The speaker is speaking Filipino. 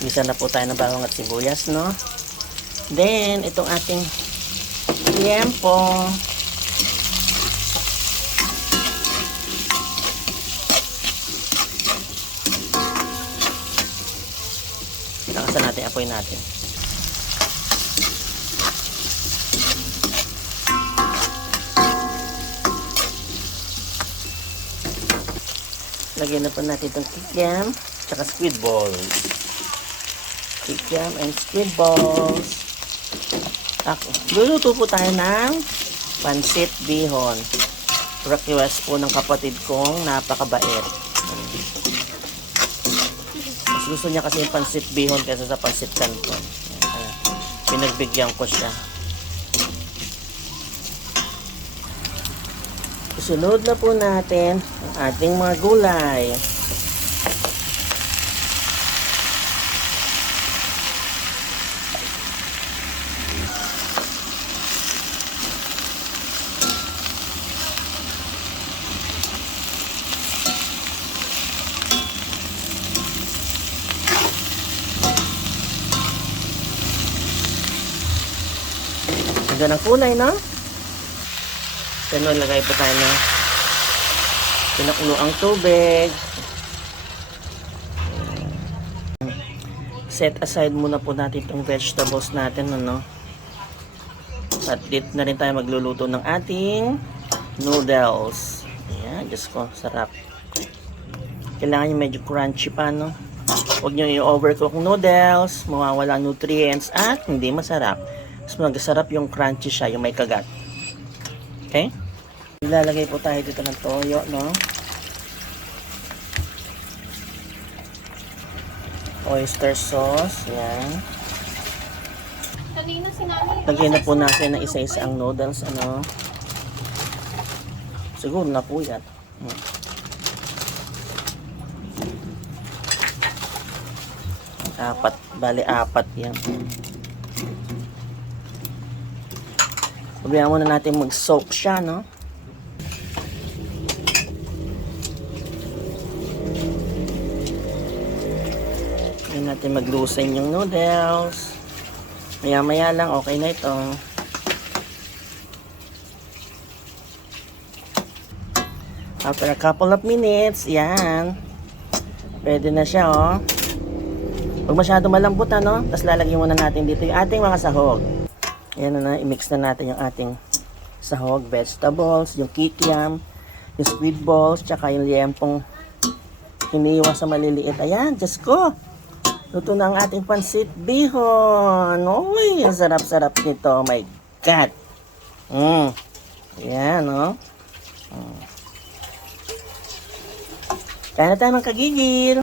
Gisa na po tayo ng bawang at sibuyas, no? Then, itong ating liempo. Lakasan natin, apoy natin. Lagyan na po natin itong kikiam, tsaka squid balls. Kikiam and squid balls. Ako, luluto po tayo ng pansit bihon. Request po ng kapatid kong napakabait. Mas gusto niya kasi yung pansit bihon kaysa sa pansit canton. Pinagbigyan ko siya. Sunod na po natin ang ating mga gulay. Ganda ng kulay, no? Then, lagay po tayo ng pinakulo ang tubig. Set aside muna po natin itong vegetables natin, ano? At dito na rin tayo magluluto ng ating noodles. Ayan, Diyos ko, sarap. Kailangan yung medyo crunchy pa, no? Huwag nyo i-overcook noodles, mawawala ang nutrients, at hindi masarap. Mas magasarap yung crunchy siya, yung may kagat. Okay? Ilalagay po tayo dito ng toyo, no? Oyster sauce, yan. Lagyan na po natin ng isa-isa ang noodles, ano? Siguro na po yan. Hmm. Apat, bali apat yan. Sabihan muna natin mag-soak siya, no? Hindi natin mag-loosen yung noodles. Maya-maya lang, okay na ito. After a couple of minutes, yan. Pwede na siya, oh. Huwag masyado malambot, ano? Tapos lalagyan muna natin dito yung ating mga sahog. Yan na i-mix na natin yung ating sahog, vegetables, yung kikiam, yung squid balls, tsaka yung liempong hiniwa sa maliliit. Ayan, Diyos ko. Luto na ang ating pansit bihon. Uy, ang sarap-sarap nito. Oh my God. Mm. Ayan, no? Mm. Kaya na tayo ng kagigil.